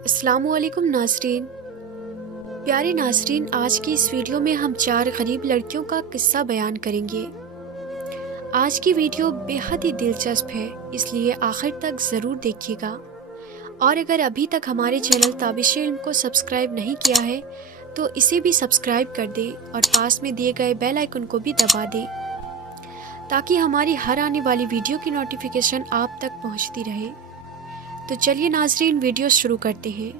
السلام علیکم ناظرین۔ پیارے ناظرین، آج کی اس ویڈیو میں ہم 4 غریب لڑکیوں کا قصہ بیان کریں گے۔ آج کی ویڈیو بے حد ہی دلچسپ ہے، اس لیے آخر تک ضرور دیکھیے گا، اور اگر ابھی تک ہمارے چینل تابش علم کو سبسکرائب نہیں کیا ہے تو اسے بھی سبسکرائب کر دیں اور پاس میں دیے گئے بیل آئیکن کو بھی دبا دیں تاکہ ہماری ہر آنے والی ویڈیو کی نوٹیفیکیشن آپ تک پہنچتی رہے۔ تو چلیے ناظرین، ویڈیو شروع کرتے ہیں۔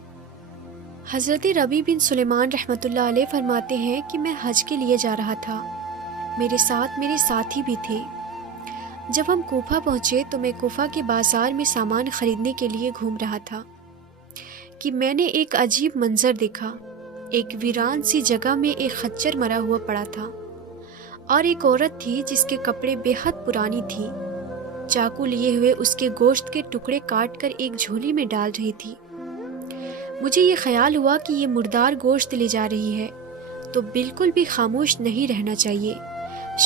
حضرت ربیع بن سلیمان رحمۃ اللہ علیہ فرماتے ہیں کہ میں حج کے لیے جا رہا تھا، میرے ساتھ میرے ساتھی بھی تھے۔ جب ہم کوفہ پہنچے تو میں کوفہ کے بازار میں سامان خریدنے کے لیے گھوم رہا تھا کہ میں نے ایک عجیب منظر دیکھا۔ ایک ویران سی جگہ میں ایک خچر مرا ہوا پڑا تھا اور ایک عورت تھی جس کے کپڑے بے حد پرانی تھی، چاقو لیے ہوئے اس کے گوشت کے ٹکڑے کاٹ کر ایک جھولی میں ڈال رہی تھی۔ مجھے یہ خیال ہوا کہ یہ مردار گوشت لے جا رہی ہے تو بالکل بھی خاموش نہیں رہنا چاہیے،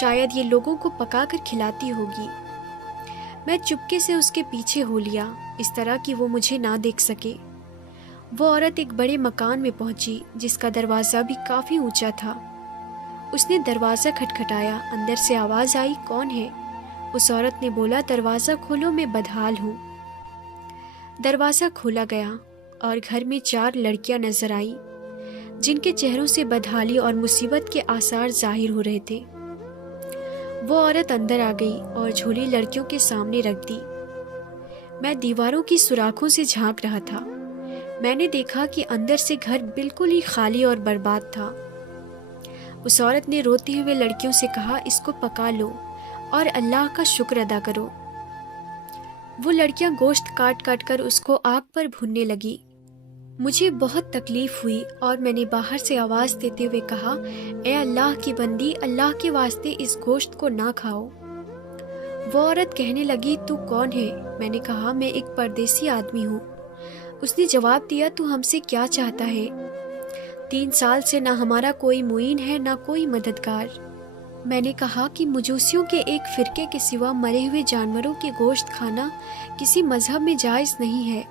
شاید یہ لوگوں کو پکا کر کھلاتی ہوگی۔ میں چپکے سے اس کے پیچھے ہو لیا، اس طرح کہ وہ مجھے نہ دیکھ سکے۔ وہ عورت ایک بڑے مکان میں پہنچی جس کا دروازہ بھی کافی اونچا تھا۔ اس نے دروازہ کھٹکھٹایا، اندر سے آواز آئی، کون ہے؟ اس عورت نے بولا، دروازہ کھولو، میں بدحال ہوں۔ دروازہ کھولا گیا اور گھر میں 4 لڑکیاں نظر آئیں جن کے چہروں سے بدحالی اور مصیبت کے آثار ظاہر ہو رہے تھے۔ وہ عورت اندر آ گئی اور جھولی لڑکیوں کے سامنے رکھ دی۔ میں دیواروں کی سوراخوں سے جھانک رہا تھا۔ میں نے دیکھا کہ اندر سے گھر بالکل ہی خالی اور برباد تھا۔ اس عورت نے روتے ہوئے لڑکیوں سے کہا، اس کو پکا لو اور اللہ کا شکر ادا کرو۔ وہ لڑکیاں گوشت کاٹ کاٹ کر اس کو آگ پر بھوننے لگی۔ مجھے بہت تکلیف ہوئی اور میں نے باہر سے آواز دیتے ہوئے کہا، اے اللہ کی بندی، اللہ کے واسطے اس گوشت کو نہ کھاؤ۔ وہ عورت کہنے لگی، تو کون ہے؟ میں نے کہا، میں ایک پردیسی آدمی ہوں۔ اس نے جواب دیا، تو ہم سے کیا چاہتا ہے؟ 3 سال سے نہ ہمارا کوئی معین ہے نہ کوئی مددگار۔ میں نے کہا کہ مجوسیوں کے ایک فرقے کے سوا مرے ہوئے جانوروں کے گوشت کھانا کسی مذہب میں جائز نہیں ہے۔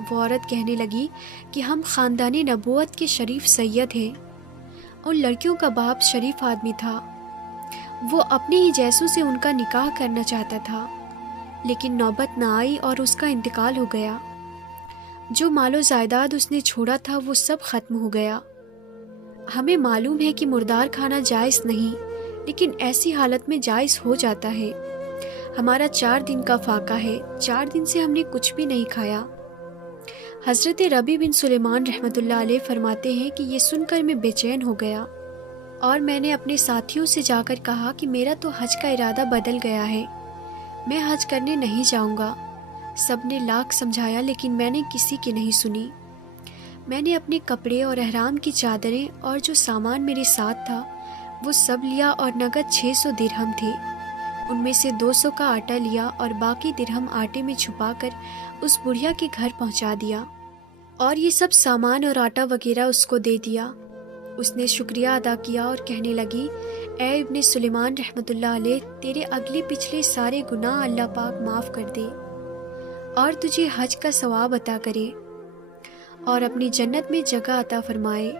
وہ عورت کہنے لگی کہ ہم خاندان نبوت کے شریف سید ہیں۔ ان لڑکیوں کا باپ شریف آدمی تھا، وہ اپنے ہی جیسوں سے ان کا نکاح کرنا چاہتا تھا، لیکن نوبت نہ آئی اور اس کا انتقال ہو گیا۔ جو مال و جائیداد اس نے چھوڑا تھا وہ سب ختم ہو گیا۔ ہمیں معلوم ہے کہ مردار کھانا جائز نہیں، لیکن ایسی حالت میں جائز ہو جاتا ہے۔ ہمارا 4 دن کا فاقہ ہے، 4 دن سے ہم نے کچھ بھی نہیں کھایا۔ حضرت ربیع بن سلیمان رحمۃ اللہ علیہ فرماتے ہیں کہ یہ سن کر میں بے چین ہو گیا اور میں نے اپنے ساتھیوں سے جا کر کہا کہ میرا تو حج کا ارادہ بدل گیا ہے، میں حج کرنے نہیں جاؤں گا۔ سب نے لاکھ سمجھایا لیکن میں نے کسی کی نہیں سنی۔ میں نے اپنے کپڑے اور احرام کی چادریں اور جو سامان میرے ساتھ تھا وہ سب لیا اور نقد 600 درہم تھے، ان میں سے 200 کا آٹا لیا اور باقی درہم آٹے میں چھپا کر اس بڑھیا کے گھر پہنچا دیا اور یہ سب سامان اور آٹا وغیرہ اس کو دے دیا۔ اس نے شکریہ ادا کیا اور کہنے لگی، اے ابن سلیمان رحمۃ اللہ علیہ، تیرے اگلے پچھلے سارے گناہ اللہ پاک معاف کر دے اور تجھے حج کا ثواب عطا کرے اور اپنی جنت میں جگہ عطا فرمائے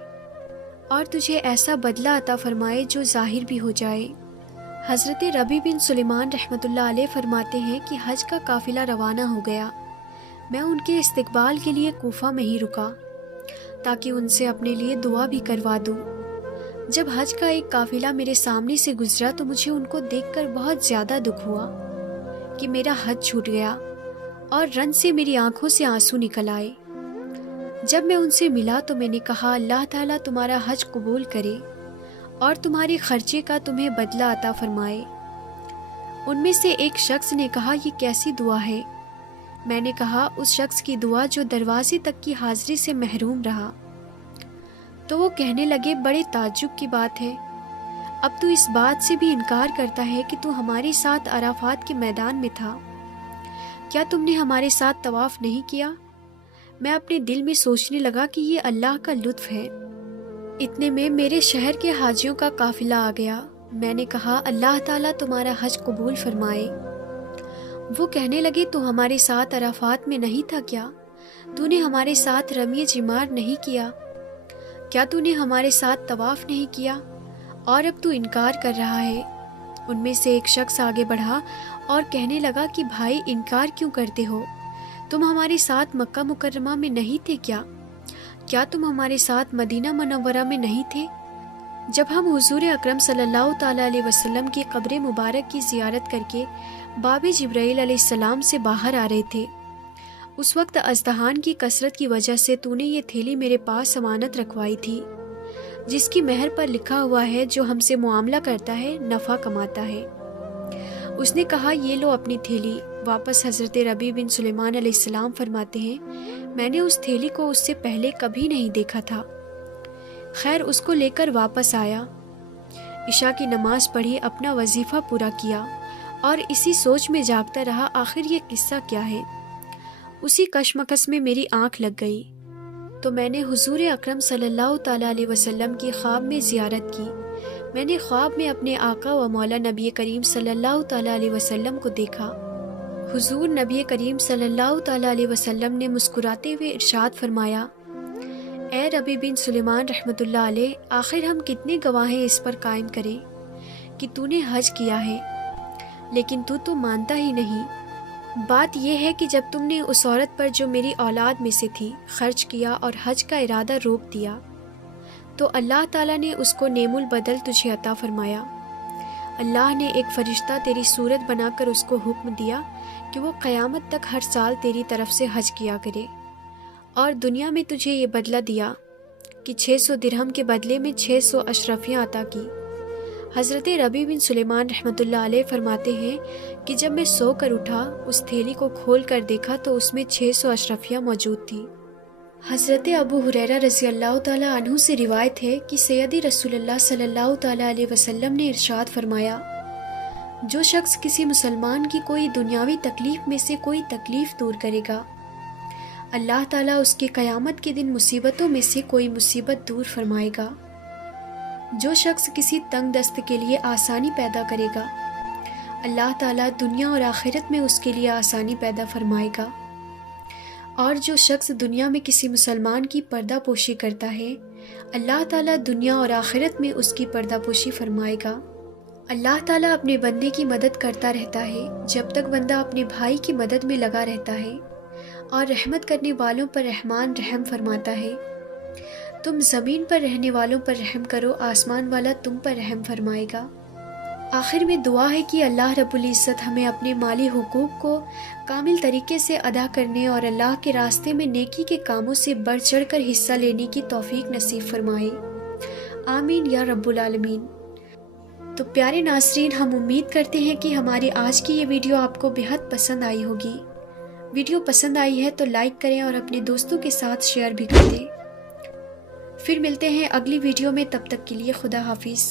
اور تجھے ایسا بدلہ عطا فرمائے جو ظاہر بھی ہو جائے۔ حضرت ربیع بن سلیمان رحمۃ اللہ علیہ فرماتے ہیں کہ حج کا قافلہ روانہ ہو گیا۔ میں ان کے استقبال کے لیے کوفہ میں ہی رکا تاکہ ان سے اپنے لیے دعا بھی کروا دوں۔ جب حج کا ایک قافلہ میرے سامنے سے گزرا تو مجھے ان کو دیکھ کر بہت زیادہ دکھ ہوا کہ میرا حج چھوٹ گیا اور رنج سے میری آنکھوں سے آنسو نکل آئے۔ جب میں ان سے ملا تو میں نے کہا، اللہ تعالیٰ تمہارا حج قبول کرے اور تمہارے خرچے کا تمہیں بدلہ عطا فرمائے۔ ان میں سے ایک شخص نے کہا، یہ کیسی دعا ہے؟ میں نے کہا، اس شخص کی دعا جو دروازے تک کی حاضری سے محروم رہا۔ تو وہ کہنے لگے، بڑے تعجب کی بات ہے، اب تو اس بات سے بھی انکار کرتا ہے کہ تو ہمارے ساتھ عرفات کے میدان میں تھا، کیا تم نے ہمارے ساتھ طواف نہیں کیا؟ میں اپنے دل میں سوچنے لگا کہ یہ اللہ کا لطف ہے۔ اتنے میں میرے شہر کے حاجیوں کا قافلہ آ گیا۔ میں نے کہا، اللہ تعالیٰ تمہارا حج قبول فرمائے۔ وہ کہنے لگے، تو ہمارے ساتھ عرفات میں نہیں تھا کیا؟ تو نے ہمارے ساتھ رمی جمار نہیں کیا؟ کیا تو نے ہمارے ساتھ طواف نہیں کیا؟ اور اب تو انکار کر رہا ہے۔ ان میں سے ایک شخص آگے بڑھا اور کہنے لگا کہ بھائی انکار کیوں کرتے ہو؟ تم ہمارے ساتھ مکہ مکرمہ میں نہیں تھے کیا؟ کیا تم ہمارے ساتھ مدینہ منورہ میں نہیں تھے جب ہم حضور اکرم صلی اللہ تعالیٰ علیہ وسلم کی قبر مبارک کی زیارت کر کے باب جبرائیل علیہ السلام سے باہر آ رہے تھے؟ اس وقت ازدحام کی کثرت کی وجہ سے تو نے یہ تھیلی میرے پاس امانت رکھوائی تھی، جس کی مہر پر لکھا ہوا ہے جو ہم سے معاملہ کرتا ہے نفع کماتا ہے۔ اس نے کہا یہ لو اپنی تھیلی۔ واپس حضرت ربیع بن سلیمان علیہ السلام فرماتے ہیں میں نے اس تھیلی کو اس سے پہلے کبھی نہیں دیکھا تھا۔ خیر اس کو لے کر واپس آیا، عشاء کی نماز پڑھی، اپنا وظیفہ پورا کیا اور اسی سوچ میں جاگتا رہا آخر یہ قصہ کیا ہے۔ اسی کشمکش میں میری آنکھ لگ گئی تو میں نے حضور اکرم صلی اللہ تعالیٰ علیہ وسلم کی خواب میں زیارت کی۔ میں نے خواب میں اپنے آقا و مولا نبی کریم صلی اللہ تعالیٰ علیہ وسلم کو دیکھا۔ حضور نبی کریم صلی اللہ تعالیٰ علیہ وسلم نے مسکراتے ہوئے ارشاد فرمایا، اے ربیع بن سلیمان رحمۃ اللہ علیہ، آخر ہم کتنے گواہیں اس پر قائم کریں کہ تو نے حج کیا ہے، لیکن تو مانتا ہی نہیں۔ بات یہ ہے کہ جب تم نے اس عورت پر جو میری اولاد میں سے تھی خرچ کیا اور حج کا ارادہ روک دیا تو اللہ تعالیٰ نے اس کو نعم البدل تجھے عطا فرمایا۔ اللہ نے ایک فرشتہ تیری صورت بنا کر اس کو حکم دیا کہ وہ قیامت تک ہر سال تیری طرف سے حج کیا کرے، اور دنیا میں تجھے یہ بدلہ دیا کہ 600 درہم کے بدلے میں 600 اشرفیاں عطا کی۔ حضرت ربیع بن سلیمان رحمۃ اللہ علیہ فرماتے ہیں کہ جب میں سو کر اٹھا اس تھیلی کو کھول کر دیکھا تو اس میں 600 اشرفیاں موجود تھیں۔ حضرت ابو ہریرہ رضی اللہ تعالیٰ عنہ سے روایت ہے کہ سیدی رسول اللہ صلی اللہ تعالیٰ علیہ وسلم نے ارشاد فرمایا، جو شخص کسی مسلمان کی کوئی دنیاوی تکلیف میں سے کوئی تکلیف دور کرے گا، اللہ تعالیٰ اس کی قیامت کے دن مصیبتوں میں سے کوئی مصیبت دور فرمائے گا۔ جو شخص کسی تنگ دست کے لیے آسانی پیدا کرے گا، اللہ تعالیٰ دنیا اور آخرت میں اس کے لیے آسانی پیدا فرمائے گا۔ اور جو شخص دنیا میں کسی مسلمان کی پردہ پوشی کرتا ہے، اللہ تعالیٰ دنیا اور آخرت میں اس کی پردہ پوشی فرمائے گا۔ اللہ تعالیٰ اپنے بندے کی مدد کرتا رہتا ہے جب تک بندہ اپنے بھائی کی مدد میں لگا رہتا ہے، اور رحمت کرنے والوں پر رحمان رحم فرماتا ہے۔ تم زمین پر رہنے والوں پر رحم کرو، آسمان والا تم پر رحم فرمائے گا۔ آخر میں دعا ہے کہ اللہ رب العزت ہمیں اپنے مالی حقوق کو کامل طریقے سے ادا کرنے اور اللہ کے راستے میں نیکی کے کاموں سے بڑھ چڑھ کر حصہ لینے کی توفیق نصیب فرمائے، آمین یا رب العالمین۔ تو پیارے ناظرین، ہم امید کرتے ہیں کہ ہماری آج کی یہ ویڈیو آپ کو بہت پسند آئی ہوگی۔ ویڈیو پسند آئی ہے تو لائک کریں اور اپنے دوستوں کے ساتھ شیئر بھی کر دیں۔ پھر ملتے ہیں اگلی ویڈیو میں، تب تک کے لیے خدا حافظ۔